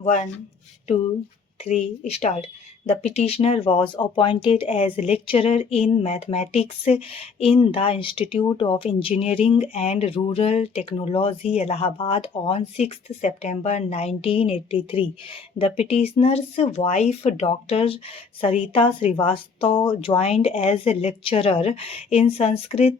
1, 2, 3, start. The petitioner was appointed as lecturer in mathematics in the Institute of Engineering and Rural Technology, Allahabad on 6th September 1983. The petitioner's wife, Dr. Sarita Srivastava, joined as a lecturer in Sanskrit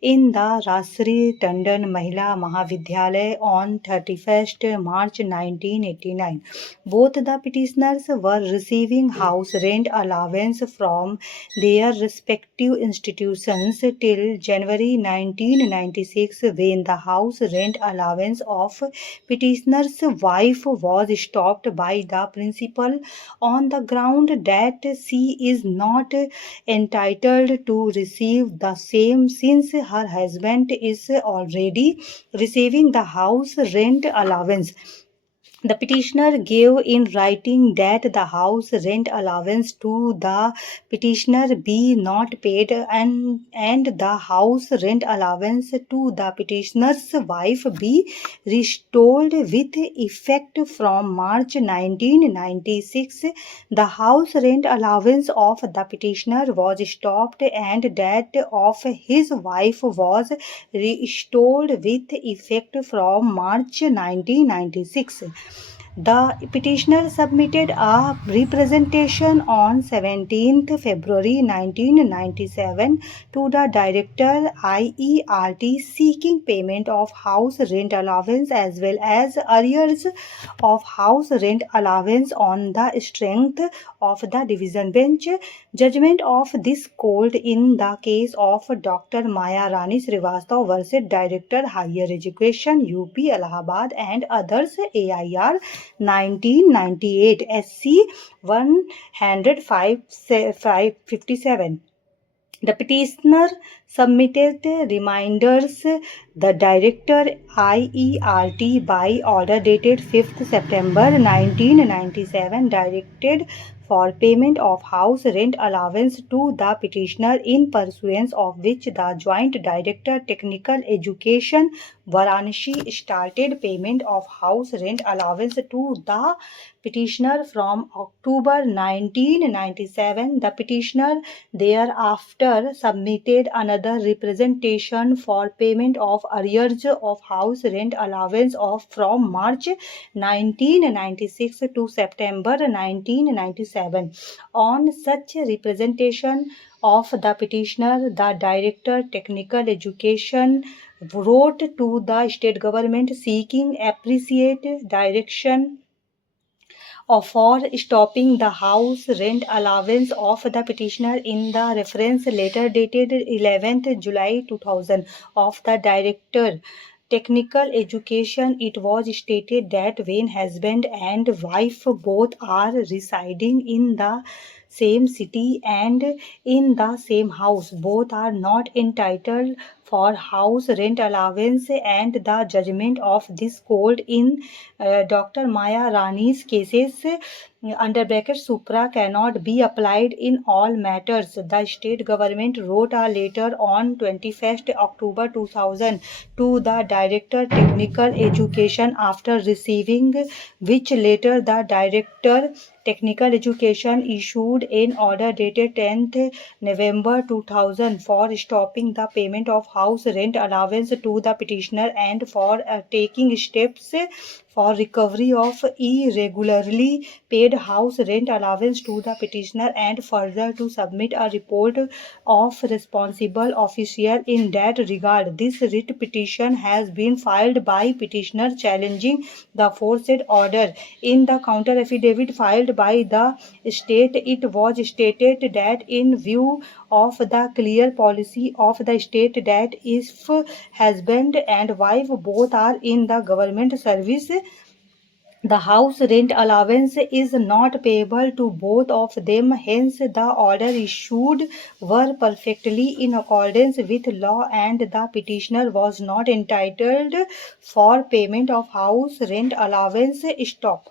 in the Rasri Tandon Mahila Mahavidyalaya on 31st March 1989. Both the petitioners were receiving house rent allowance from their respective institutions till January 1996, when the house rent allowance of petitioner's wife was stopped by the principal on the ground that she is not entitled to receive the same since her husband is already receiving the house rent allowance. The petitioner gave in writing that the house rent allowance to the petitioner be not paid, and the house rent allowance to the petitioner's wife be restored with effect from March 1996. The house rent allowance of the petitioner was stopped and that of his wife was restored with effect from March 1996. The petitioner submitted a representation on 17th February 1997 to the Director IERT seeking payment of house rent allowance as well as arrears of house rent allowance on the strength of the division bench judgment of this court in the case of Dr. Maya Rani Srivastava versus Director Higher Education UP Allahabad and others AIR 1998 SC 10557. The petitioner submitted reminders. The Director IERT by order dated 5th September 1997 directed for payment of house rent allowance to the petitioner, in pursuance of which the Joint Director Technical Education Varanasi started payment of house rent allowance to the petitioner from October 1997. The petitioner thereafter submitted another representation for payment of arrears of house rent allowance of from March 1996 to September 1997. On such representation of the petitioner, the Director Technical Education wrote to the state government seeking appreciate direction for stopping the house rent allowance of the petitioner in the reference letter dated 11th July 2000 of the Director Technical Education. It was stated that when husband and wife both are residing in the same city and in the same house, both are not entitled for house rent allowance, and the judgment of this court in Dr. Maya Rani's cases under bracket supra cannot be applied in all matters. The state government wrote a letter on 21st October 2000 to the Director Technical Education, after receiving which letter the Director Technical Education issued an order dated 10th November 2000 for stopping the payment of house rent allowance to the petitioner and for taking steps for recovery of irregularly paid house rent allowance to the petitioner, and further to submit a report of responsible official in that regard. This writ petition has been filed by petitioner challenging the aforesaid order. In the counter affidavit filed by the state, it was stated that in view of the clear policy of the state that if husband and wife both are in the government service, the house rent allowance is not payable to both of them. Hence, the order issued were perfectly in accordance with law, and the petitioner was not entitled for payment of house rent allowance. Stop.